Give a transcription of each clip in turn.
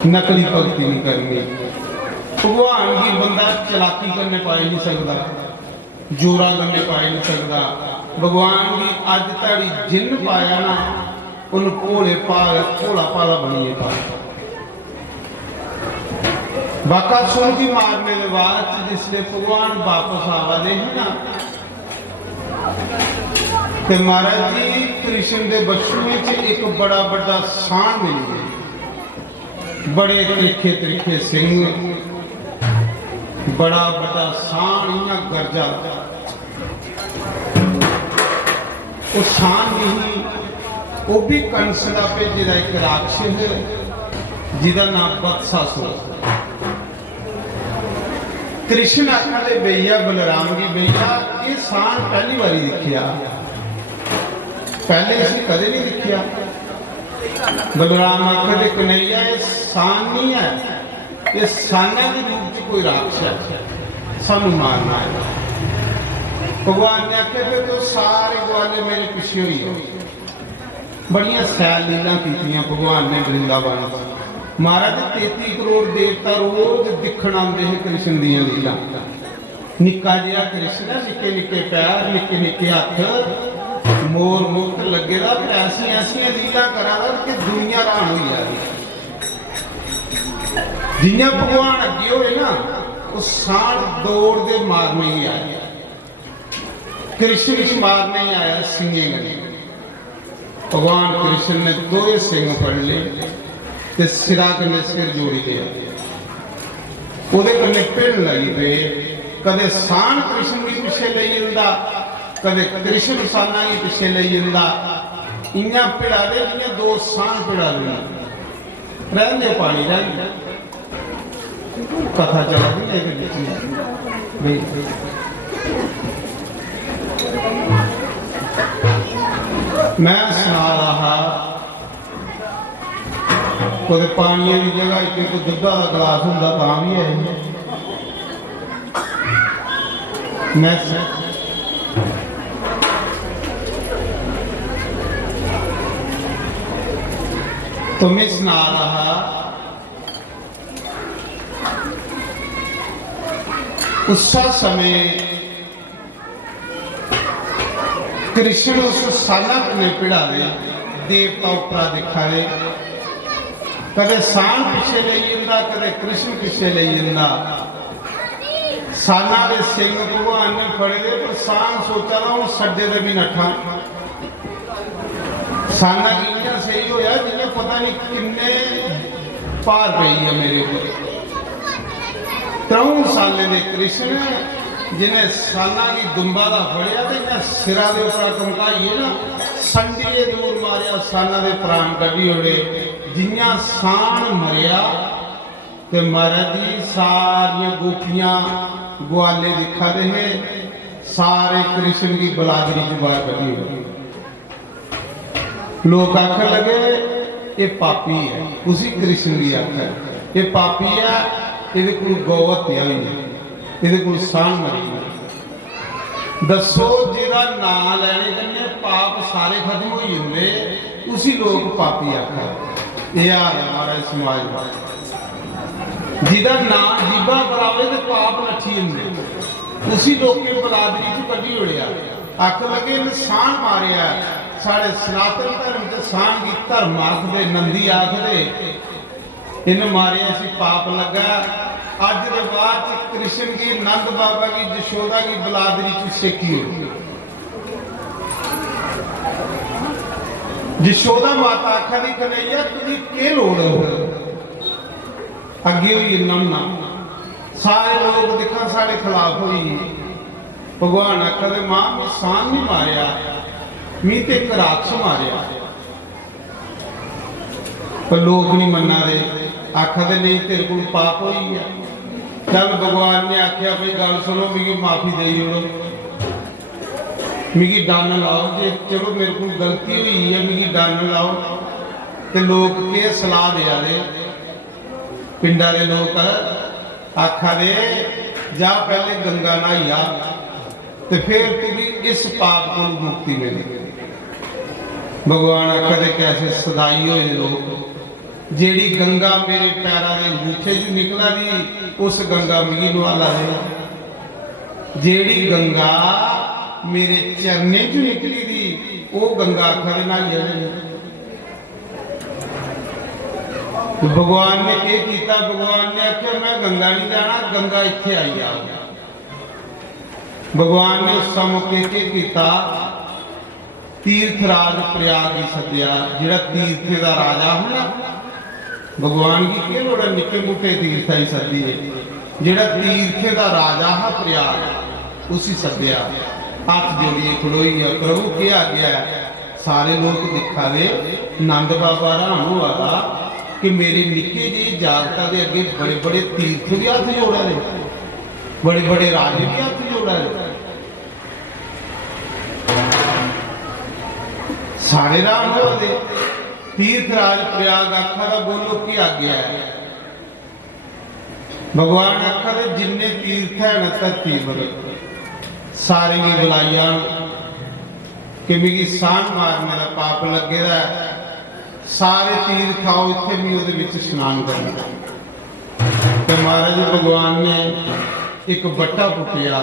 नकली भगती नहीं करनी। भगवान की बंदा चलाकी करने पाए नहीं सकता, जोरा करने पाए नहीं सकता। भगवान की अज ताड़ी जिन पाया ना उन भोले भोला भाला बनिए पाया। बाका सुन की मारने के बाद जिसले भगवान वापस आवा दे है ना ते महाराज जी कृष्ण के बच्चों में एक बड़ा बड़ा शान मिल गया। बड़े त्रिखे त्रिखे सिंह, बड़ा बड़ा शान इना गर्जा। वो शान नहीं, वो भी कंस का भेजे का एक राक्षस जिदा नाम बत्सासुर। कृष्ण आखते भैया बलराम जी भैया ये शान पहली बारी दिखिया, पहले इसे कदे नहीं दिखिया। बलराम आखते कन्हैया ये शान नहीं है, ये शाना के रूप में कोई राक्षस है, सानू मारना है। भगवान ने आखे तो सारे ग्वाले मेरे पीछे ही हो। बड़िया सैल लीला की भगवान ने वृंदावन। महाराज 33 करोड़ देवता रोज दिखण आते हैं कृष्ण दी लीला। निक्का जिहा कृष्ण, निक्के निक्के पैर, निक्के निक्के हथ, मोर मुख लगे दा, ऐसी ऐसिया लीला करा कि दुनिया हैरान हो जा रही। जिन्ना भगवान अगे होए ना वो शान दौड़ दे मारने ही आया। कृष्ण भी मारने ही आया सिंगे गले। भगवान कृष्ण ने दो सिंह फड़ ले ते सिरा कन्ने सिर जोड़ी लिया, उहदे कन्ने भिड़ लगी पे। कदे शान कृष्ण के पिछे ले जांदा, कदे कृष्ण शाना के पिछे ले जांदा। इन्ना भिड़ा दे जिन्ना दो शान भिड़ा दे। रहंदे पानी रहंदे कथा चला दी। मैं सुना रहा कोई पानी की जगह एक दुधा का गिलास होंगे तां भी है। मैं तुम्हें सुना रहा उस समय कृष्ण उस सालक ने पिड़ा दे देवता उपरा दिखा दे। कदे शान पिछे ले जांदा, कदे कृष्ण पिछे ले जांदा। साना दे सिंह भगवान ने फड़े दे, पर शान सोचा ना उन सड्डे दे भी नठा। साना इन्ना सही होया जिन्हें पता नहीं किन्ने पार पई है मेरे ऊपर। 3 साले दे कृष्ण जिन्हें साना की दुंबा का फड़िया तो इन्हें सिरा के उपर टमकाइए ना संडीए दूर मारिया, साना के प्राण कभी उड़े। जिन्ना शान मरिया तो महाराज जी सारिया गोपियां ग्वाले दिखा रहे, सारे कृष्ण की बलादरी च बाहर कभी उड़े। लोग आखन लगे ये पापी है, उसी कृष्ण की आख है ये पापी है, ये कोई गौहत्या भी है, ये कोई शान मरी है। दसो जिहदा नाम लैने कन्ने पाप सारे खत्म हो जाते, उसी लोग पापी आखा। यह हाल है हमारा समाज में। जिहदा नाम जीबा करावे तो पाप नठी जाते, उसी लोग के बलादरी च कभी उड़िया। आख लगे इन शान मारिया। साढ़े सनातन धर्म के शान की धर्म आखदे, नंदी आखदे, इन मारिया सी पाप लगा। अज के बाद कृष्ण की, नंद बाबा की, जशोदा की बलादरी च सेकी हो। जशोदा माता आखा दी कन्हैया तुझी के लोड़ हो, अगे हुई नमना। सारे लोग दिखा साढ़े खिलाफ हुई। भगवान आखा दे मां मैं शान नहीं मारिया, मी ते एक राक्षस मारिया। पर लोग नहीं मन्ना दे, आखा दे नहीं तेरे को पाप होई है। चल भगवान ने आख्या भाई गल सुनो, मिगी माफी दे जोड़ो, मिगी डन लाओ। जे चलो मेरे को गलती हुई है मिगी डन लाओ। तो लोग के सलाह दे रहे, पिंडा दे लोग आखा दे जा पहले गंगा नहाई आ तो फिर तुझी इस पाप को मुक्ति मिली। भगवान आखा दे कैसे सदाई हुए लोग जेड़ी गंगा मेरे पैरों के अंगूठे चों निकला दी उस गंगा मिगी नवाला दे। जेड़ी गंगा मेरे चरने चों निकली दी वो गंगा आखा नहाई जाए। भगवान ने क्या किया? भगवान ने आख्या मैं गंगा नहीं जाना, गंगा इत्थे आई जा। भगवान ने उस मौके के किया? तीर्थराज प्रयाग ही सद्या, जिहड़ा तीर्थे का राजा है ना, भगवान की क्या लोड़ है निक्के मुट्टे तीर्थ ही सदिए। जिहड़ा तीर्थे का राजा है प्रयाग उसी सद्या। हाथ जोड़िए खड़ोइए, प्रभु क्या गया? सारे लोग दिखा दे। नंद बाबा राम हुआ कि मेरी निक्की जी जागता के अगे बड़े बड़े तीर्थ भी हाथ जोड़ा दे, बड़े बड़े राजे भी हाथ जोड़ा दे। सारे राम हो दे। तीर्थराज प्रयाग आखा दा बोलो की आज्ञा है? भगवान आखा दे जिन्ने तीर्थ है न धरती पर सारे की बुलाइया कि मिगी सांड मारने का पाप लगे दा, सारे तीर्थ आओ इत्थे भी उहदे विच स्नान करना। तो महाराज भगवान ने एक बट्टा पुटिया,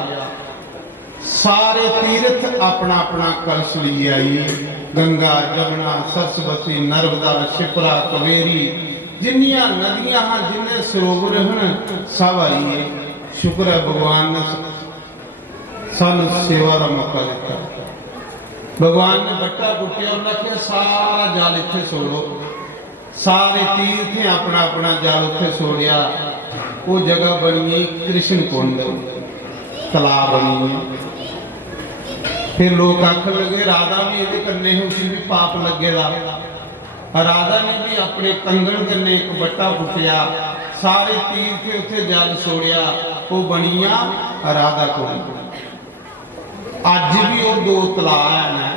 सारे तीर्थ अपना अपना कलश लिए आई। गंगा जमुना सरस्वती नर्मदा शिप्रा कवेरी जिन्नियां नदियां हैं जिन्ने सरोवर हैं सब आई है। शुक्र है भगवान ने सानू सेवा का मौका दिता। भगवान ने बट्टा पुटिया और आख्या सारा जल इत्थे छोड़ो। सारे तीर्थ अपना अपना जल उत्थे छोड़िया। वो जगह बनी कृष्ण कुंड, तलाब बनी है। फिर लोग आखन लगे राधा भी ये करने हैं, उसी भी पाप लगेगा। राधा ने भी अपने कंगन कन्ने एक बट्टा पुटिया, सारे तीर्थ उत्थे जल छोड़िया, वो बनिया राधा कुंड। अज भी वो दो तलाब हैं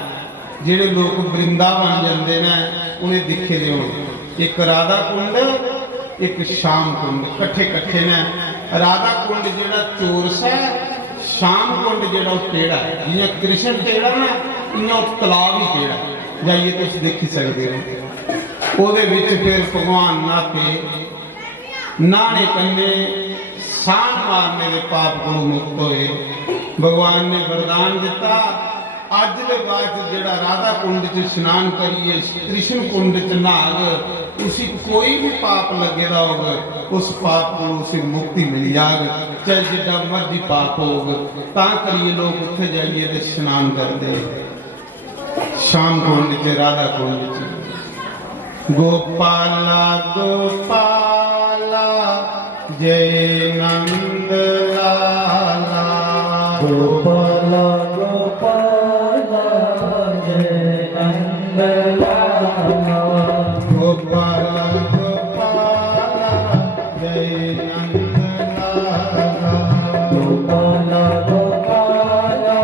जिहड़े लोग वृंदावन जाते हैं उन्हें दिखे दे होने। एक राधा कुंड एक श्याम कुंड कट्ठे कट्ठे ने। राधा कुंड जिहड़ा चोरस है, श्याम कुंड जिहड़ा टेढ़ा है। जियां कृष्ण टेढ़ा ना इयां तलाब ही टेढ़ा। जाइए तुम देखी सकते हो। ਉਹਦੇ ਵਿੱਚ फिर भगवान नहाते नहाने कन्ने सांड मारने के पाप को मुक्त होए। भगवान ने वरदान दिता अज के बाद जिहड़ा राधा कुंड च स्नान करिए कृष्ण कुंड च नहाग उसी कोई भी पाप लगेगा होगा उस पाप को उसे मुक्ति मिल जाएगी, चाहे जितना मर्जी पाप होगा। ता करिए लोग उत्थे जाइए तो स्नान करते श्याम कुंड च राधा कुंड च। गोपाला गोपाला जय नंद लाला। गोपाला गोपाला जय नंद लाला। गोपाला गोपाला जय नंद लाला। गोपाला गोपाला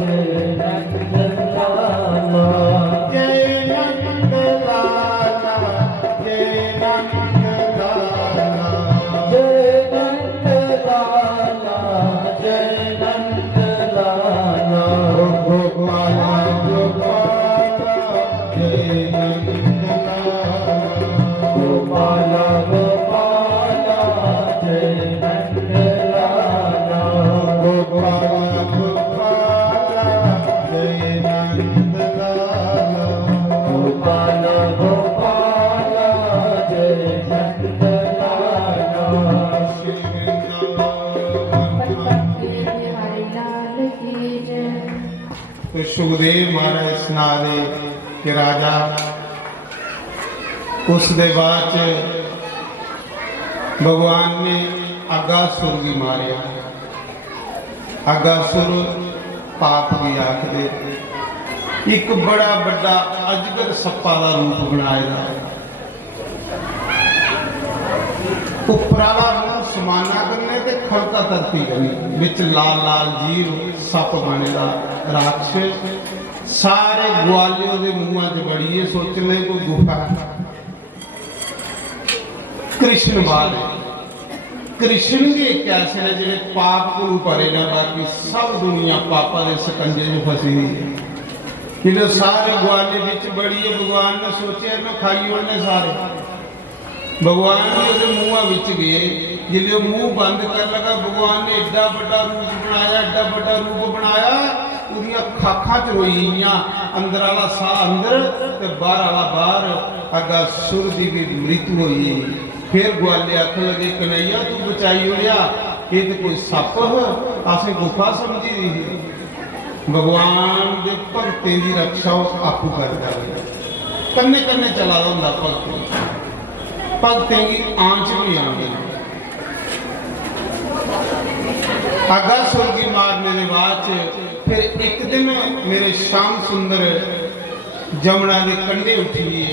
जय नंद लाला। जय नंद लाला जय नंद लाला। जय नंद लाला जय नंद लाला। गोपाला गोपाला जय नंद लाला। गोपाला गोपाला जय नंद लाला। गोपाला गोपाला जय नंद लाला। गोपाला गोपाला जय नंद लाला। श्री वृंदावन। तो सुखदेव महाराज सुना दे कि राजा उस दे बाद च भगवान ने अगासुर भी मारिया। अगासुर पाप भी आखदे एक बड़ा बड़ा अजगर सप्पा का रूप बनाया। उपराला मुंह समाना करने ते खड़का धरती करनी विच लाल लाल जीव सप बनेगा राक्षस। सारे ग्वालियों के मुंह च बड़िए सोच ले कोई गुफा। कृष्ण वाले कृष्ण भी एक ऐसे ने जिन्हें पाप को भरे ना, बाकी सब दुनिया पापा के सकंजे में फसी हुई है। जो सारे ग्वाले बिच बड़ी है भगवान ने सोचे ना खाई उन्हें सारे भगवान ने उसके मुँह विच गए, जिले मुंह बंद कर लगा भगवान ने एडा बड़ा रूप बनाया, एडा बड़ा रूप बनाया, उदियां खाखां च रोईयां, अंदर वाला साह अंदर ते बाहर वाला बाहर, अगा सुर दी भी मृत्यु हुई। फिर ग्वाले आख लगे कन्हैया तू बचाई उड़िया, ये तो कोई सप असें गुफा समझी दी। भगवान दे भगतें दी रक्षा आपू करदा है, कन्ने कन्ने चला रहा भगत, भगतें की आंच भी आनी। आगा सुरगी मारने के बाद फिर एक दिन मेरे श्याम सुंदर जमुना के कंढे उठिए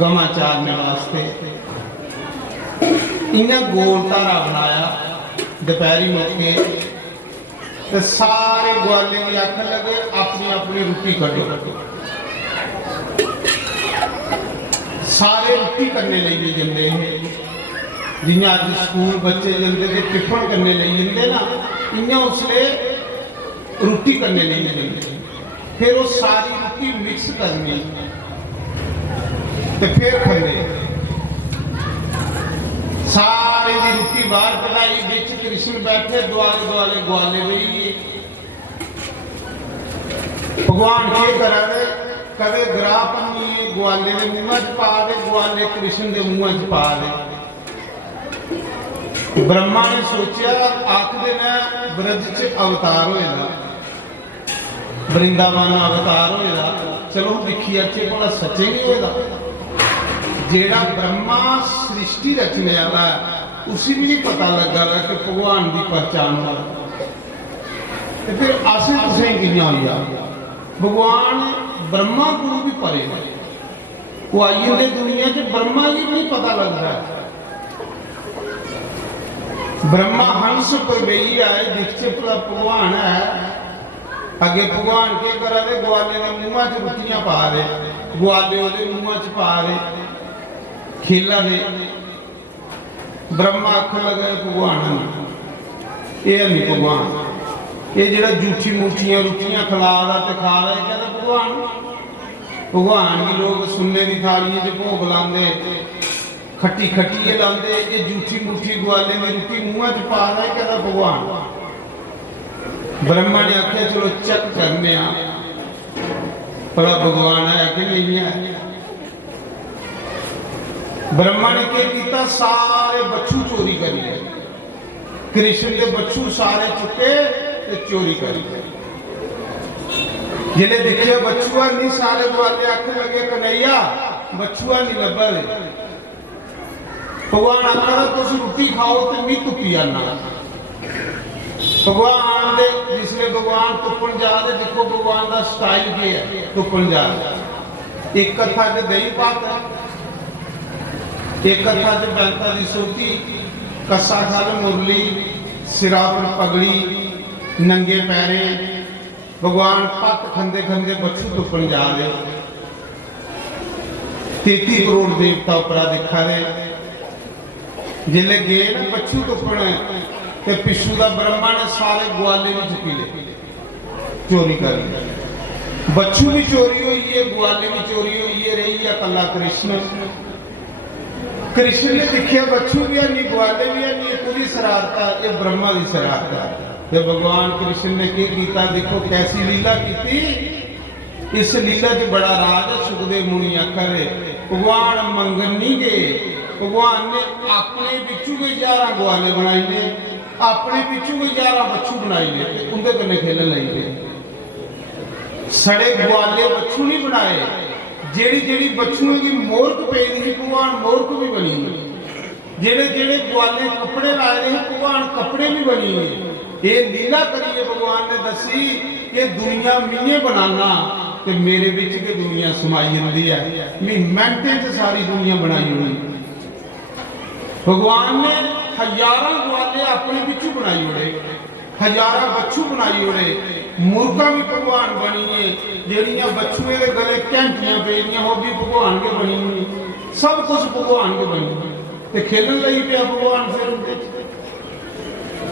गमा चारने वास्ते, इन्हें गोल धारा बनाया दोपहरी मौके, तो सारे ग्वाले की आख लगे अपनी अपनी रुपी कटो। सारे रुपी करने लगे जंदे हैं, जियां अज स्कूल बच्चे जंदे ते टिफन करने लगे जंदे ना, इयां उसले रुट्टी करने लगे जंदे। फिर वो सारी रुट्टी मिक्स करनी ते फिर खाने, सारे दी रुट्टी बाहर कढ़ाई, बिच कृष्ण बैठे, दुआले दुआले ग्वाले बही। भगवान के करा दे, कदे ग्राह पन्नी ग्वाले के मुँह च पा दे, ग्वाले कृष्ण के मुँह च पा दे। ब्रह्मा ने सोचा आखदे ने ब्रज च अवतार होएगा, वृंदावन अवतार होएगा, चलो देखिए अच्छे भला सच्चे नहीं होएगा। जेड़ा ब्रह्मा सृष्टि रचने वाला उसी भी नहीं पता लगा कि भगवान की पहचान हो, तो फिर असें तुसें कियां होइया। भगवान ब्रह्मा गुरु भी परे, वो आई जंदे दुनिया च, ब्रह्मा की नहीं पता लग रहा है। ब्रह्मा हंस पर बेही आए, दिखचे भला भगवान है, अगे भगवान के करा दे, ग्वाले के मुँह च रुटियां पा दे, ग्वाले ਉਹਦੇ मुँह च पा दे, खेला दे। ब्रह्मा आख लगे भगवान ये नहीं भगवान, ये जरा झूठी मूठियां रुटियां खिला रहा ते खा रहा है, कहता भगवान। भगवान की लोग सुन्ने की थालियां च भोग लाते, खट्टी खट्टी ये लाते, ये झूठी मूठी ग्वाले की रुटी मुँह च पा रहा है, कहता भगवान। ब्रह्मा ने आख्या चलो चेक करने भला भगवान है कि नहीं है। ब्रह्मा ने क्या किया, सारे बच्चू चोरी कर लिए, कृष्ण के बच्चू सारे चुके ते चोरी कर लिए। जिले दिखे बच्चुआ नहीं, सारे ग्वाले आख लगे कन्हैया बच्चुआ नहीं लभा दे। भगवान आखदा तुम रुटी खाओ तो मी तुपी आना। भगवान दे जिसले भगवान तुपन जा दे, देखो भगवान का स्टाइल क्या है, तुपन जा एक कथा च दही पाता, एक कथा च बैंता की सोटी, कसा खाल मुरली, सिरा पर पगड़ी, नंगे पैरे, भगवान पत खंदे खंदे बच्चू तुपन जा रहे। 33 करोड़ देवता उपरा दिखा रहे। जिले गए ना बच्चू तुपन, ते पिछू का ब्रह्मा ने सारे ग्वाले भी चुकी ले, चोरी कर ली। बच्चू भी चोरी हुई है, ग्वाले भी चोरी हुई है, रही है कला कृष्ण। कृष्ण ने देखिया बच्चू भी है नहीं, ग्वाले भी है नहीं, पूरी शरारता ये ब्रह्मा की शरारता। तो भगवान कृष्ण ने क्या किया, देखो कैसी लीला की। इस लीला च बड़ा राज है। सुखदेव मुनि आखर भगवान मंगन नहीं गए, भगवान ने अपने पिछू के 11 ग्वाले बनाई ने, अपने पिछू के 11 बच्चू बनाई ने, उनके कन्ने खेलन लगे। सड़े ग्वाले बच्चू नहीं बनाए, जेड़ी जेड़ी बच्चुओं की मोरक पे भगवान मोरक भी बनी है। जेड़े जेड़े ग्वाले कपड़े लाए रहे भगवान कपड़े भी बनी है। ये लीला करिए भगवान ने दसी कि दुनिया मीए बनाना कि मेरे बिच के दुनिया समाई जाती है। मैं मिनटे च सारी दुनिया बनाई हुई। भगवान ने हजारों ग्वाले अपने पिछू बनाई उड़े, हजारों बच्चू बनाई उड़े। मूर्खा भी भगवान बनी है, जड़ियाँ बच्चुए के गले घंटियां पेदियां वो भी भगवान के बनी हुई। सब कुछ भगवान के बनी ते खेलन लगी पिया भगवान। फिर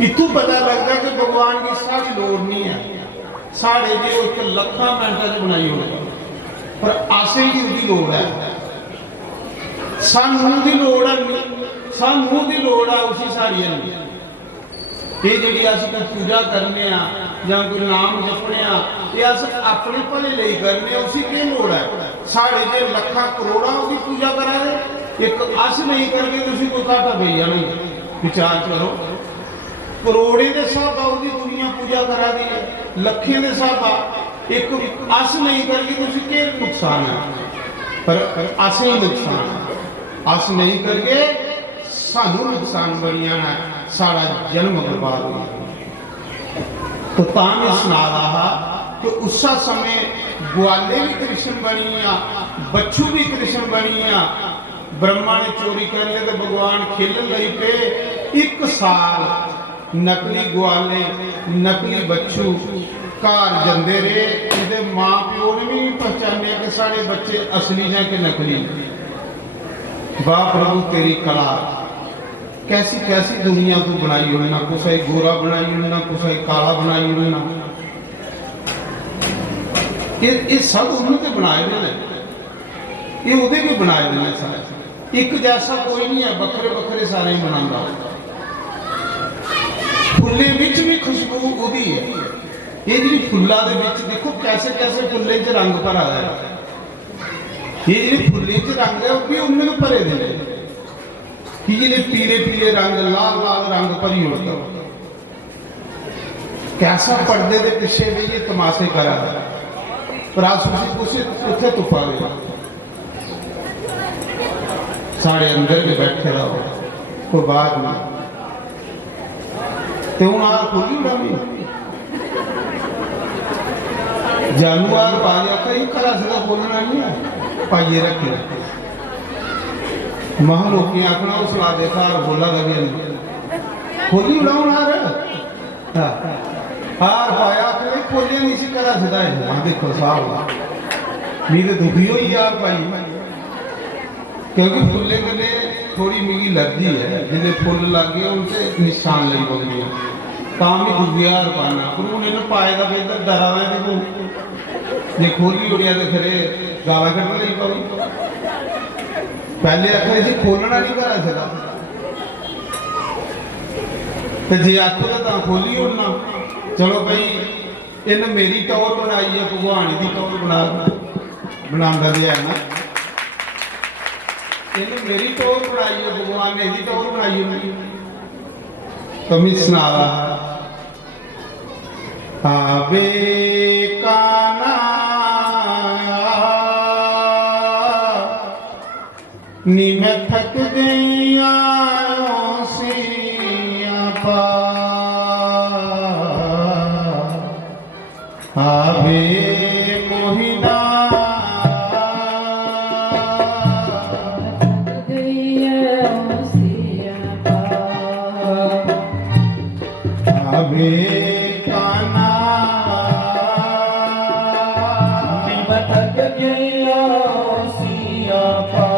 इतू पता लगता कि भगवान की सारी लोड़ नहीं है। साढ़े जो एक लखा मिनटा च बनाई हो, पर आसे की उसकी लोड़ है। सानू दी लोड़ है, सानू दी लोड़ है उसी साड़ी नहीं। ये जी असं कोई पूजा करने या कोई नाम जपने ये अस अपने भले लिए करने, उसी की लोड़ है। साढ़े जे लखा करोड़ा की पूजा करा दे, एक अस नहीं करके तुम कोई घाटा पी जाना। विचार करो, करोड़े के हिसाब उसकी दुनिया पूजा करा दी है, लखे के हिसाब एक अस नहीं करके तुम के नुकसान है। पर अस ही नुकसान है, अस नहीं करके सानू नुकसान बनिया है, सारा जन्म बर्बाद हो गया। तो मैं सुना रहा कि उस समय ग्वाले भी कृष्ण बनिया, बच्चू भी कृष्ण बनिया। ब्रह्मा ने चोरी कर लिया तो भगवान खेलन लग पे। एक साल नकली ग्वाले नकली बच्चू घर जाते रहे, इहदे माँ प्यो ने भी पहचानिया कि साढ़े बच्चे असली हैं कि नकली। वाह प्रभु तेरी कला, कैसी कैसी दुनिया तू बनाई होना, कुछ गोरा बनाई होना, कुछ काला बनाई होना। ये सब उन्होंने बनाए ने, ये उहदे भी बनाए ने सारे। एक जैसा कोई नहीं है, बखरे बखरे सारे बनाता। फुल्ले विच भी खुशबू उहदी है। ये जी फुल्ला दे विच देखो कैसे कैसे फुल्ले च रंग भरा है। ये जी फुल्ले च रंग है वो भी उन्होंने भरे दे कि ये पीले पीले रंग लाल लाल रंग भरी होता। कैसा पर्दे के पिछे भी ये तमाशे करा पर आज उसे तुपा गया। साढ़े अंदर भी बैठे रहो, कोई बात नहीं। तो हूँ आ खोली उड़ावी जानू आग पा गया कहीं करा सका खोलना नहीं है, पाइए रख लिया। महा लोग आखना उस ला देखा और बोला लगे खोली उड़ाऊ हार हार पाया खोलिया नहीं सी करा सदा है। देखो साहब मेरे दुखी हो यार भाई, क्योंकि फुले गले थोड़ी मेरी एलर्जी है, जिन्हें फुल लग गए उनसे निशान लगी बोल गया काम भी दुखियार पाना पर हूँ इन्हें पाए का बेहतर डरा हुआ देखो जे खोली उड़िया तो खरे गाला कटना नहीं पाई। पहले आखिर जी खोलना नहीं करा सका तो जे आखो तो खोली उड़ना। चलो भाई इन्हें मेरी टौर बनाई है, भगवान की टौर बना दिया है ना। इन्हें मेरी टौर बनाई है, भगवान ने इसकी टौर बनाई है। तो मैं सुना रहा आवे काना नी मैं थक गई आयों सिया पा आवे मोहिना आवे काना मैं थक गया सिया पा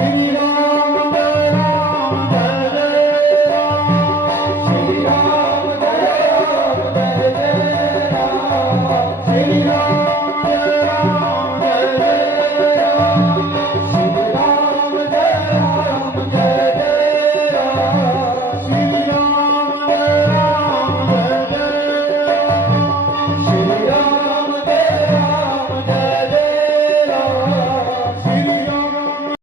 श्री